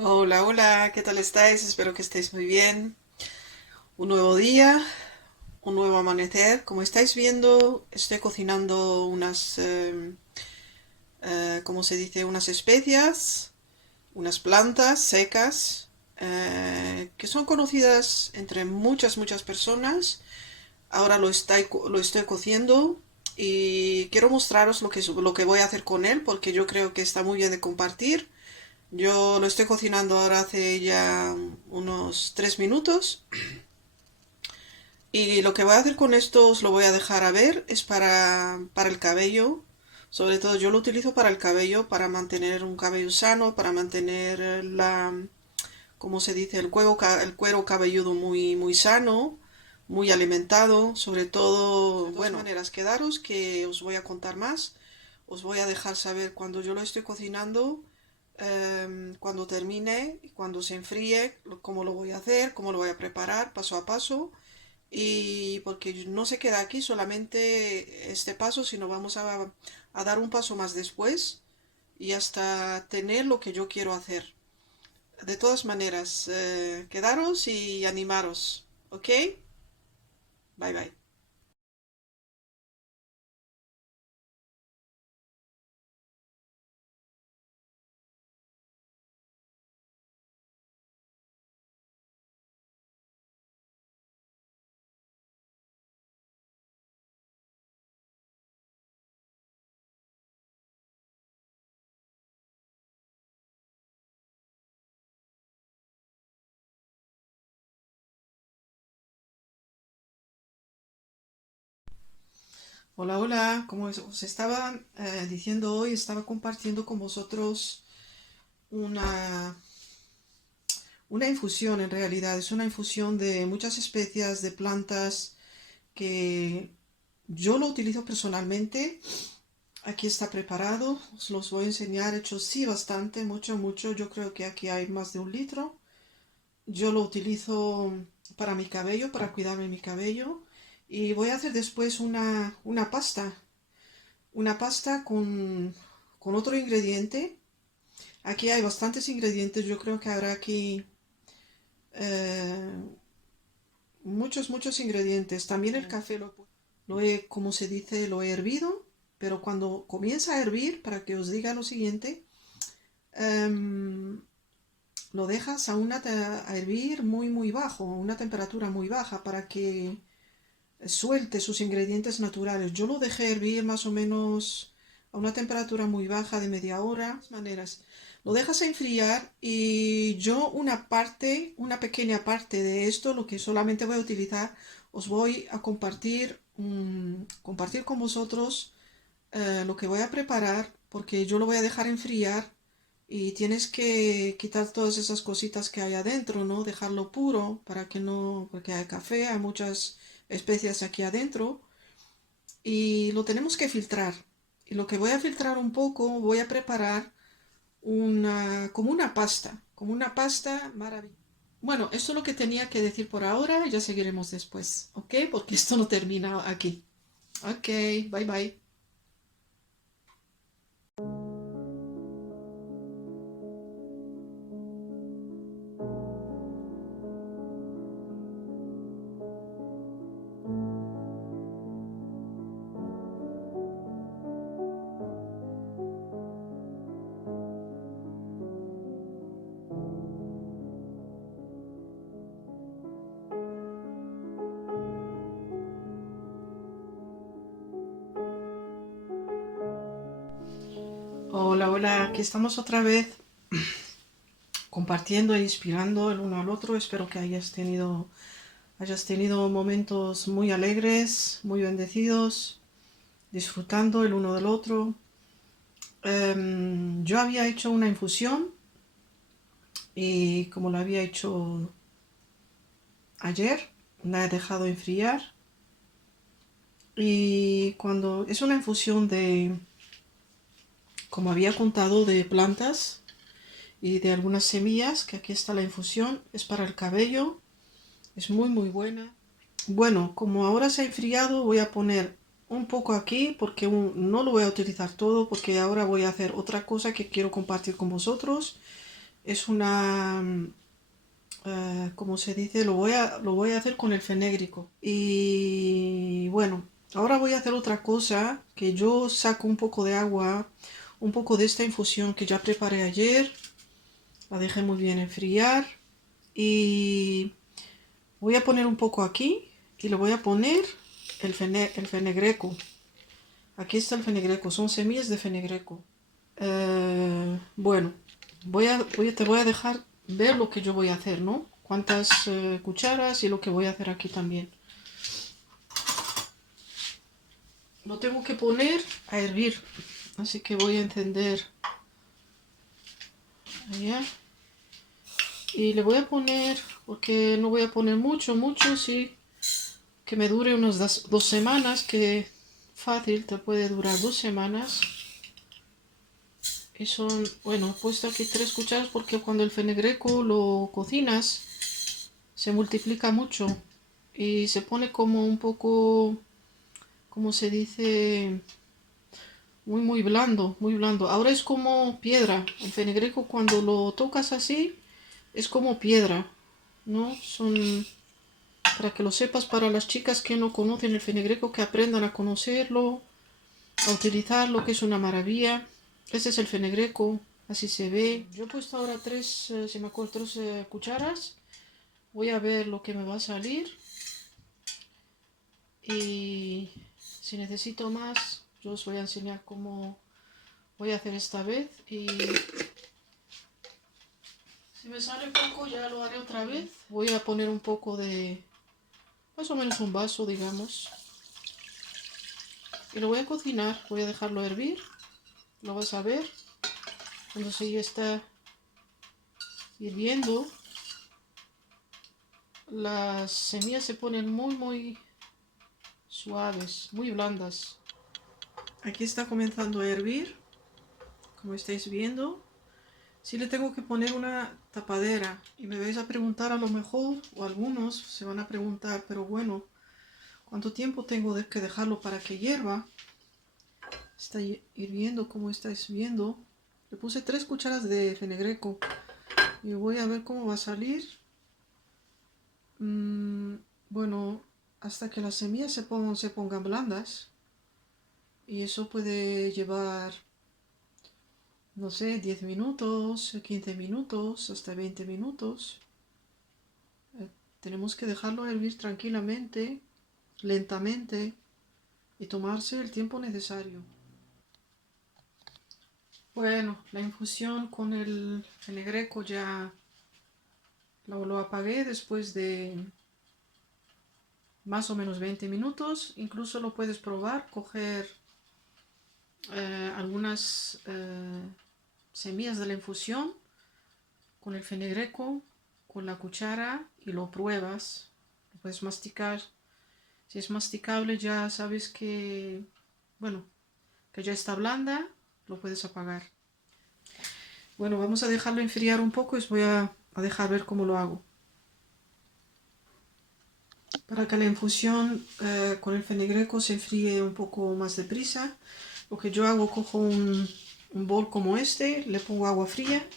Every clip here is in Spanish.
Hola, hola, ¿qué tal estáis? Espero que estéis muy bien. Un nuevo día, un nuevo amanecer. Como estáis viendo, estoy cocinando ¿cómo se dice? Unas especias, unas plantas secas, que son conocidas entre muchas personas. Ahora lo estoy cociendo y quiero mostraros lo que voy a hacer con él porque yo creo que está muy bien de compartir. Yo lo estoy cocinando ahora hace ya unos 3 minutos y lo que voy a hacer con esto os lo voy a dejar a ver, es para el cabello. Sobre todo yo lo utilizo para el cabello, para mantener un cabello sano, para mantener ¿cómo se dice? El cuero cabelludo muy sano, muy alimentado. Sobre todo, de todas maneras, quedaros que os voy a contar más. Os voy a dejar saber cuando yo lo estoy cocinando, cuando termine, cuando se enfríe, cómo lo voy a hacer, cómo lo voy a preparar, paso a paso. Y porque no se queda aquí solamente este paso, sino a dar un paso más después y hasta tener lo que yo quiero hacer. De todas maneras, quedaros y animaros, ¿ok? Bye bye. Hola, hola, como os estaba diciendo hoy, estaba compartiendo con vosotros una, una infusión en realidad. Es una infusión de muchas especias, de plantas que yo lo utilizo personalmente. Aquí está preparado, os los voy a enseñar. He hecho sí bastante, mucho. Yo creo que aquí hay más de 1 litro. Yo lo utilizo para mi cabello, para cuidarme mi cabello. Y voy a hacer después una pasta con otro ingrediente. Aquí hay bastantes ingredientes, yo creo que habrá aquí eh, muchos ingredientes. También el café como se dice, lo he hervido, pero cuando comienza a hervir, para que os diga lo siguiente, em, lo dejas a hervir muy bajo, a una temperatura muy baja, para que suelte sus ingredientes naturales. Yo lo dejé hervir más o menos a una temperatura muy baja de media hora. De todas maneras, lo dejas enfriar y yo una pequeña parte de esto, lo que solamente voy a utilizar, os voy a compartir con vosotros lo que voy a preparar, porque yo lo voy a dejar enfriar y tienes que quitar todas esas cositas que hay adentro, ¿no? Dejarlo puro para que no, porque hay café, hay muchas especias aquí adentro y lo tenemos que filtrar. Y lo que voy a filtrar un poco, voy a preparar como una pasta maravillosa. Bueno, esto es lo que tenía que decir por ahora, ya seguiremos después, ¿ok? Porque esto no termina aquí. Ok, bye bye. Hola, hola, aquí estamos otra vez compartiendo e inspirando el uno al otro. Espero que hayas tenido momentos muy alegres, muy bendecidos, disfrutando el uno del otro. Yo había hecho una infusión y como la había hecho ayer, la he dejado enfriar y cuando es una infusión como había contado, de plantas y de algunas semillas, que aquí está la infusión, es para el cabello, es muy buena. Bueno, como ahora se ha enfriado, voy a poner un poco aquí porque no lo voy a utilizar todo porque ahora voy a hacer otra cosa que quiero compartir con vosotros. es una, como se dice, lo voy a hacer con el fenégrico. Y bueno, ahora voy a hacer otra cosa, que yo saco un poco de agua, un poco de esta infusión que ya preparé ayer, la dejé muy bien enfriar y voy a poner un poco aquí y le voy a poner el fenegreco. Aquí está el fenegreco, son semillas de fenegreco. Bueno, te voy a dejar ver lo que yo voy a hacer, ¿no? Cuántas cucharas y lo que voy a hacer aquí también. Lo tengo que poner a hervir, así que voy a encender allá. Y le voy a poner, porque no voy a poner mucho, sí, que me dure unas 2 semanas, que fácil, te puede durar 2 semanas. Y son, bueno, he puesto aquí 3 cucharas porque cuando el fenegreco lo cocinas se multiplica mucho y se pone como un poco, como se dice, muy blando, muy blando. Ahora es como piedra. El fenegreco cuando lo tocas así es como piedra, ¿no? Son, para que lo sepas, para las chicas que no conocen el fenegreco, que aprendan a conocerlo, a utilizarlo, que es una maravilla. Este es el fenegreco, así se ve. Yo he puesto ahora si me acuerdo, 3 cucharas. Voy a ver lo que me va a salir. Y si necesito más, yo os voy a enseñar cómo voy a hacer esta vez. Y si me sale poco, ya lo haré otra vez. Voy a poner un poco de, más o menos un vaso, digamos. Y lo voy a cocinar, voy a dejarlo hervir. Lo vas a ver. Cuando se ya está hirviendo, las semillas se ponen muy suaves, muy blandas. Aquí está comenzando a hervir, como estáis viendo. Sí le tengo que poner una tapadera y me vais a preguntar a lo mejor, o algunos se van a preguntar, pero bueno, ¿cuánto tiempo tengo que dejarlo para que hierva? Está hirviendo, como estáis viendo. Le puse 3 cucharas de fenegreco y voy a ver cómo va a salir. Bueno, hasta que las semillas se pongan blandas. Y eso puede llevar, no sé, 10 minutos, 15 minutos, hasta 20 minutos. Tenemos que dejarlo hervir tranquilamente, lentamente y tomarse el tiempo necesario. Bueno, la infusión con el fenegreco ya lo apagué después de más o menos 20 minutos. Incluso lo puedes probar, coger algunas semillas de la infusión con el fenegreco, con la cuchara y lo pruebas. Lo puedes masticar. Si es masticable ya sabes que, bueno, que ya está blanda, lo puedes apagar. Bueno, vamos a dejarlo enfriar un poco y os voy a dejar ver cómo lo hago. Para que la infusión con el fenegreco se enfríe un poco más deprisa, lo que yo hago, cojo un bol como este, le pongo agua fría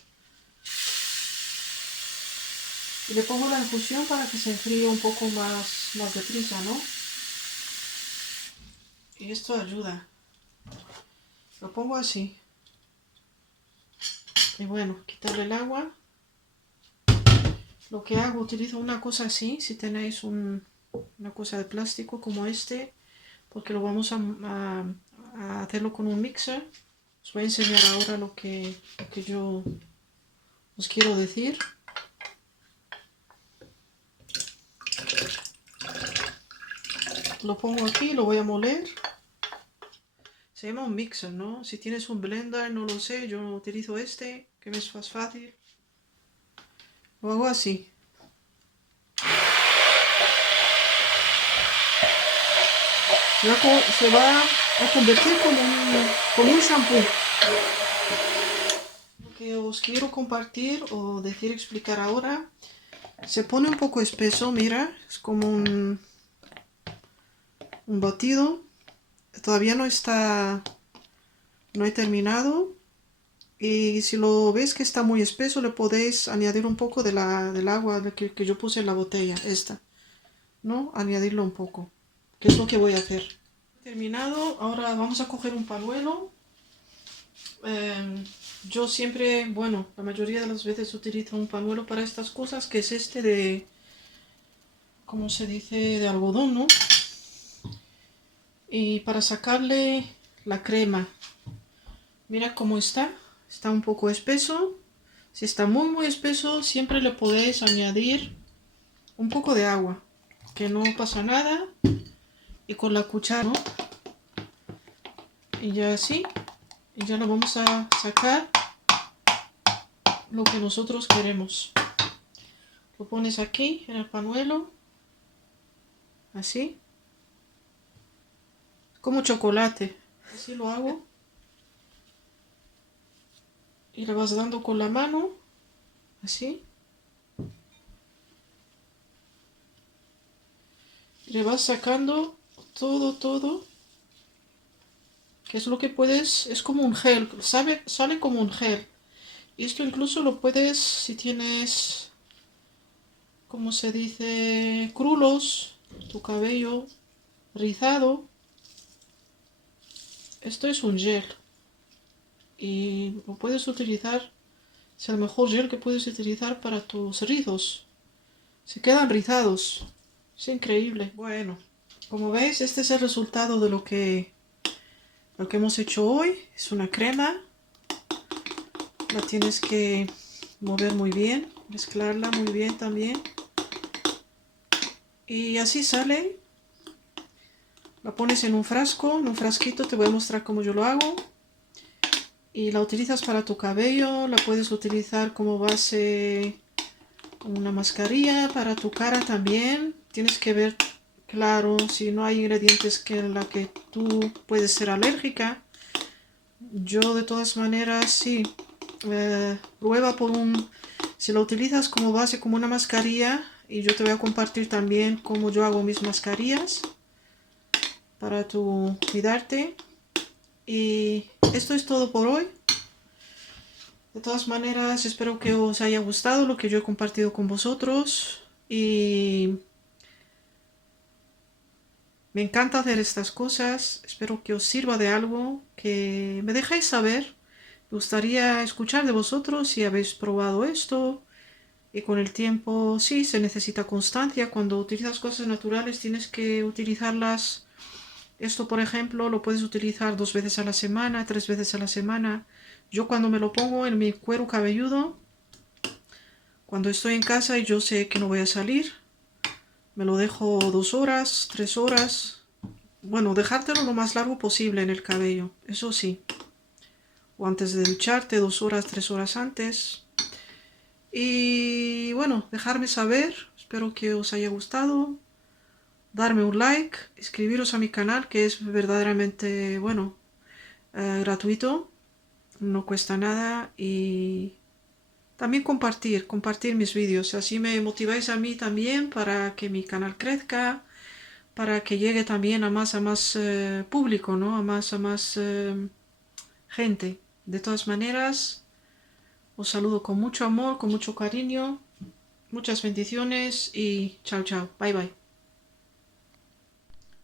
y le pongo la infusión para que se enfríe un poco más deprisa, ¿no? Y esto ayuda. Lo pongo así. Y bueno, quitarle el agua. Lo que hago, utilizo una cosa así, si tenéis una cosa de plástico como este, porque lo vamos a hacerlo con un mixer. Os voy a enseñar ahora lo que yo os quiero decir. Lo pongo aquí, lo voy a moler. Se llama un mixer, ¿no? Si tienes un blender, no lo sé, yo utilizo este, que me es más fácil. Lo hago así. Se va a convertir como un shampoo. Lo que os quiero compartir o decir, explicar ahora, se pone un poco espeso, mira, es como un batido. Todavía no he terminado Y si lo ves que está muy espeso, le podéis añadir un poco del agua que yo puse en la botella, esta, ¿no? Añadirlo un poco, que es lo que voy a hacer. Terminado, ahora vamos a coger un pañuelo. Yo siempre, bueno, la mayoría de las veces utilizo un pañuelo para estas cosas, que es este de, ¿cómo se dice? De algodón, ¿no? Y para sacarle la crema, mira cómo está un poco espeso. Si está muy espeso, siempre le podéis añadir un poco de agua, que no pasa nada. Y con la cuchara, ¿no? Y ya así, y ya lo vamos a sacar lo que nosotros queremos. Lo pones aquí en el pañuelo, así, como chocolate. Así lo hago. Y le vas dando con la mano, así. Y le vas sacando todo. Que es lo que puedes, es como un gel, sale como un gel. Y esto incluso lo puedes, si tienes, como se dice, crulos, tu cabello rizado. Esto es un gel. Y lo puedes utilizar, es el mejor gel que puedes utilizar para tus rizos. Se quedan rizados. Es increíble. Bueno, como veis, este es el resultado de lo que hemos hecho hoy. Es una crema. La tienes que mover muy bien, mezclarla muy bien también. Y así sale. La pones en un frasco, en un frasquito, te voy a mostrar cómo yo lo hago. Y la utilizas para tu cabello, la puedes utilizar como base, una mascarilla para tu cara también. Tienes que ver, claro, si no hay ingredientes que en la que tú puedes ser alérgica. Yo de todas maneras sí, prueba si lo utilizas como base, como una mascarilla, y yo te voy a compartir también cómo yo hago mis mascarillas para tu cuidarte. Y esto es todo por hoy. De todas maneras, espero que os haya gustado lo que yo he compartido con vosotros. Y me encanta hacer estas cosas. Espero que os sirva de algo, que me dejéis saber. Me gustaría escuchar de vosotros si habéis probado esto. Y con el tiempo, sí, se necesita constancia. Cuando utilizas cosas naturales tienes que utilizarlas. Esto, por ejemplo, lo puedes utilizar 2 veces a la semana, 3 veces a la semana. Yo cuando me lo pongo en mi cuero cabelludo, cuando estoy en casa y yo sé que no voy a salir, me lo dejo 2 horas, 3 horas. Bueno, dejártelo lo más largo posible en el cabello, eso sí. O antes de ducharte, 2 horas, 3 horas antes. Y bueno, dejarme saber. Espero que os haya gustado. Darme un like, inscribiros a mi canal, que es verdaderamente, bueno, gratuito. No cuesta nada. Y también compartir mis vídeos. Así me motiváis a mí también para que mi canal crezca, para que llegue también a más público, ¿no? A más gente. De todas maneras, os saludo con mucho amor, con mucho cariño. Muchas bendiciones y chao, chao. Bye, bye.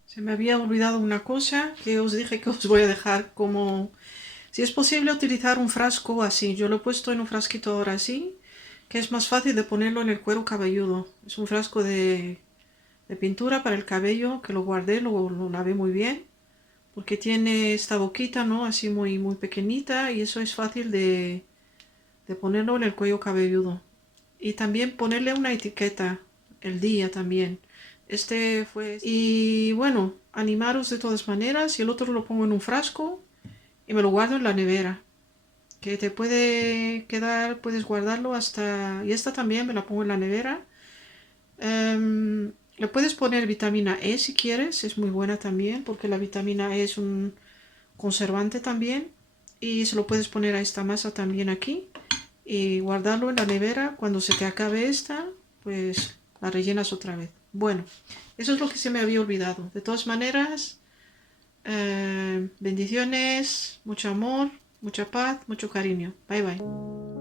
Se me había olvidado una cosa que os dije que os voy a dejar como... Si es posible utilizar un frasco así. Yo lo he puesto en un frasquito ahora así, que es más fácil de ponerlo en el cuero cabelludo. Es un frasco de pintura para el cabello que lo guardé, lo lavé muy bien. Porque tiene esta boquita, ¿no? Así muy pequeñita y eso es fácil de ponerlo en el cuello cabelludo. Y también ponerle una etiqueta, el día también. Este fue... Y bueno, animaros de todas maneras. Y el otro lo pongo en un frasco y me lo guardo en la nevera. Que te puede quedar, puedes guardarlo hasta... Y esta también me la pongo en la nevera. Le puedes poner vitamina E si quieres, es muy buena también, porque la vitamina E es un conservante también. Y se lo puedes poner a esta masa también aquí. Y guardarlo en la nevera. Cuando se te acabe esta, pues la rellenas otra vez. Bueno, eso es lo que se me había olvidado. De todas maneras, bendiciones, mucho amor Mucha paz, mucho cariño. Bye bye.